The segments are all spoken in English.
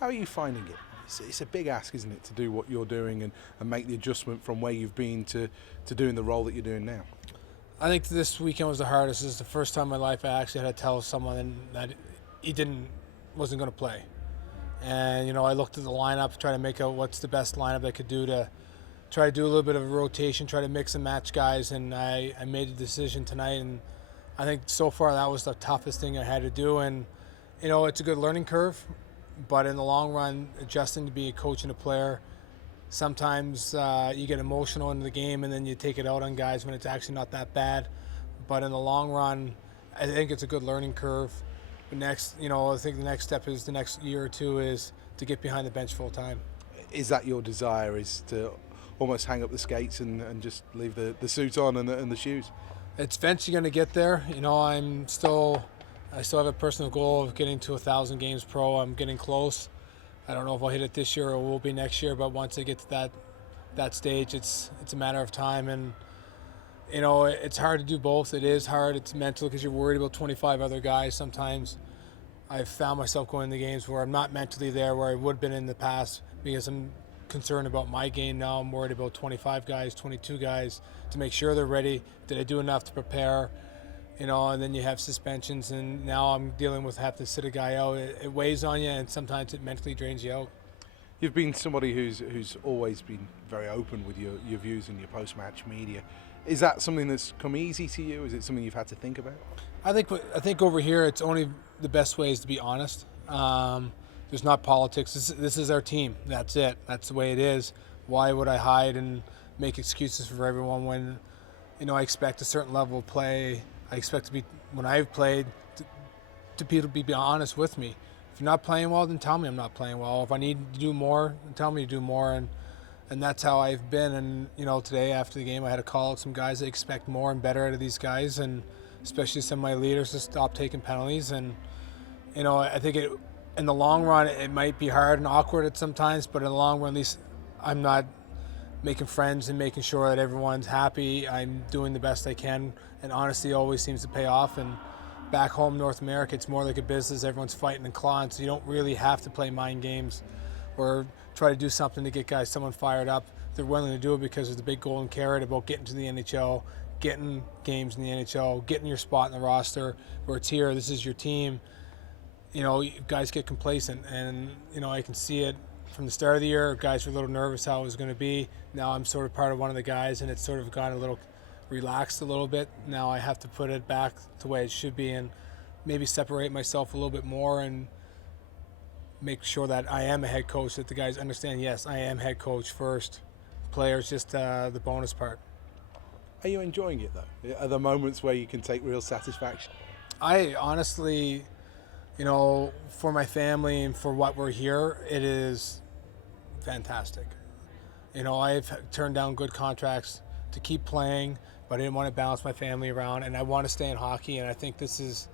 How are you finding it? It's a big ask, isn't it, to do what you're doing and make the adjustment from where you've been to doing the role that you're doing now? I think this weekend was the hardest. This is the first time in my life I actually had to tell someone that he wasn't going to play. And I looked at the lineup, try to make out what's the best lineup I could do to try to do a little bit of a rotation, try to mix and match guys. And I made a decision tonight, and I think so far that was the toughest thing I had to do. And it's a good learning curve, but in the long run, adjusting to be a coach and a player, sometimes you get emotional in the game and then you take it out on guys when it's actually not that bad. But in the long run, I think it's a good learning curve. But next, I think the next step is the next year or two is to get behind the bench full time. Is that your desire, is to almost hang up the skates and just leave the suit on and the shoes? It's eventually going to get there. I still have a personal goal of getting to 1,000 games pro. I'm getting close. I don't know if I'll hit it this year or it will be next year, but once I get to that stage, it's a matter of time. And it's hard to do both. It is hard. It's mental because you're worried about 25 other guys. Sometimes I've found myself going to games where I'm not mentally there where I would have been in the past because I'm concerned about my game now. I'm worried about 25 guys, 22 guys to make sure they're ready. Did I do enough to prepare? And then you have suspensions, and now I'm dealing with having to sit a guy out. It weighs on you, and sometimes it mentally drains you out. You've been somebody who's always been very open with your views in your post-match media. Is that something that's come easy to you? Is it something you've had to think about? I think over here, it's only the best way is to be honest. There's not politics. This is our team. That's it. That's the way it is. Why would I hide and make excuses for everyone when, I expect a certain level of play. I expect to be, when I've played, to be honest with me. If you're not playing well, then tell me I'm not playing well. If I need to do more, then tell me to do more. And that's how I've been. And, today after the game, I had to call out some guys that expect more and better out of these guys, and especially some of my leaders to stop taking penalties. And, I think in the long run, it might be hard and awkward at sometimes, but in the long run, at least I'm not making friends and making sure that everyone's happy. I'm doing the best I can, and honesty always seems to pay off. And back home, North America, it's more like a business. Everyone's fighting and clawing, so you don't really have to play mind games or try to do something to get someone fired up. They're willing to do it because there's the big golden carrot about getting to the NHL, getting games in the NHL, getting your spot in the roster where it's here. This is your team. Guys get complacent, and I can see it from the start of the year. Guys were a little nervous how it was going to be. Now I'm sort of part of one of the guys, and it's sort of gone a little relaxed a little bit. Now I have to put it back to the way it should be and maybe separate myself a little bit more and make sure that I am a head coach, that the guys understand, yes, I am head coach first. Players just the bonus part. Are you enjoying it, though? Are there moments where you can take real satisfaction? I honestly, for my family and for what we're here, it is fantastic. I've turned down good contracts to keep playing, but I didn't want to balance my family around, and I want to stay in hockey, and I think this is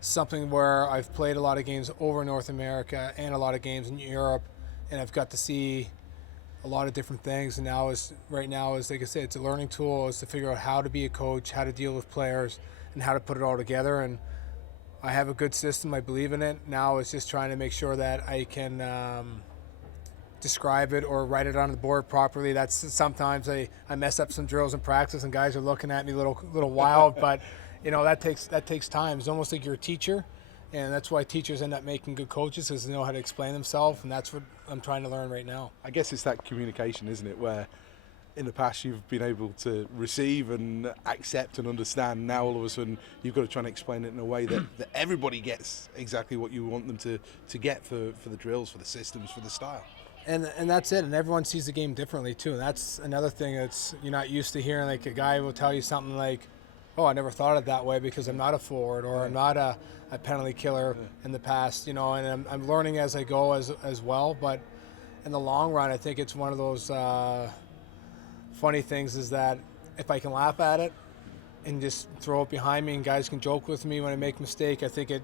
something where I've played a lot of games over North America and a lot of games in Europe, and I've got to see a lot of different things. And right now, like I said, it's a learning tool, is to figure out how to be a coach, how to deal with players, and how to put it all together. And I have a good system. I believe in it. Now it's just trying to make sure that I can describe it or write it on the board properly. That's sometimes I mess up some drills in practice, and guys are looking at me a little wild, but that takes time. It's almost like you're a teacher, and that's why teachers end up making good coaches, because they know how to explain themselves, and that's what I'm trying to learn right now. I guess it's that communication, isn't it, where in the past you've been able to receive and accept and understand. Now all of a sudden you've got to try and explain it in a way that everybody gets exactly what you want them to get for the drills, for the systems, for the style. And that's it, and everyone sees the game differently too. And that's another thing that's you're not used to hearing. Like a guy will tell you something like, "Oh, I never thought of it that way because I'm not a forward, or I'm not a penalty killer in the past." And I'm learning as I go as well. But in the long run, I think it's one of those funny things is that if I can laugh at it and just throw it behind me, and guys can joke with me when I make a mistake, I think it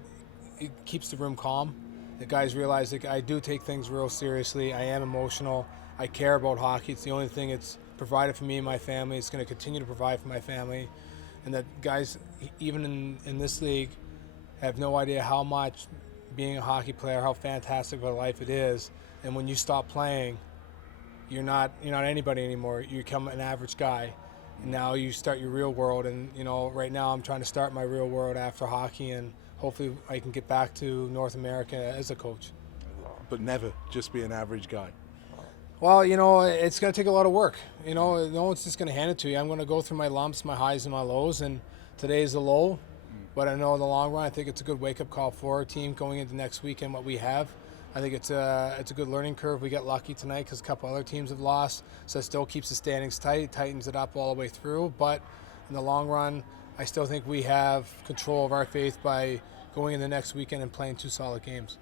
keeps the room calm. The guys realize that I do take things real seriously. I am emotional. I care about hockey. It's the only thing it's provided for me and my family. It's going to continue to provide for my family. And that guys, even in this league, have no idea how much being a hockey player, how fantastic of a life it is, and when you stop playing, you're not anybody anymore. You become an average guy, and now you start your real world. And right now I'm trying to start my real world after hockey, and hopefully I can get back to North America as a coach. But never just be an average guy. Well, it's going to take a lot of work. No one's just going to hand it to you. I'm going to go through my lumps, my highs and my lows, and today is a low. But I know in the long run, I think it's a good wake-up call for our team going into next weekend, what we have. I think it's a good learning curve. We get lucky tonight because a couple other teams have lost, so it still keeps the standings tight, tightens it up all the way through. But in the long run, I still think we have control of our fate by going in the next weekend and playing 2 solid games.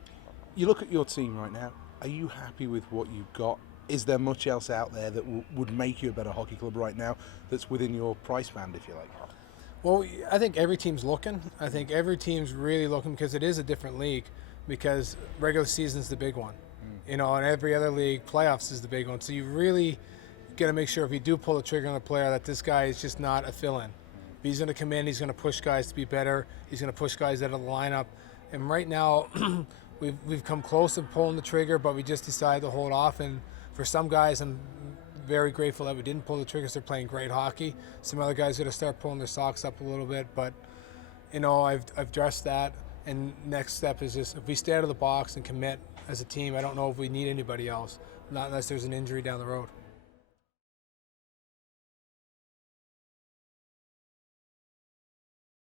You look at your team right now. Are you happy with what you've got? Is there much else out there that would make you a better hockey club right now that's within your price band, if you like? Well, I think every team's looking. I think every team's really looking because it is a different league, because regular season's the big one. And every other league, playoffs is the big one. So you really got to make sure if you do pull the trigger on a player that this guy is just not a fill-in. If he's going to come in, he's going to push guys to be better. He's going to push guys out of the lineup. And right now, we've come close to pulling the trigger, but we just decided to hold off. And for some guys, I'm very grateful that we didn't pull the triggers. They're playing great hockey. Some other guys got to start pulling their socks up a little bit, but I've addressed that. And next step is just if we stay out of the box and commit as a team, I don't know if we need anybody else, not unless there's an injury down the road.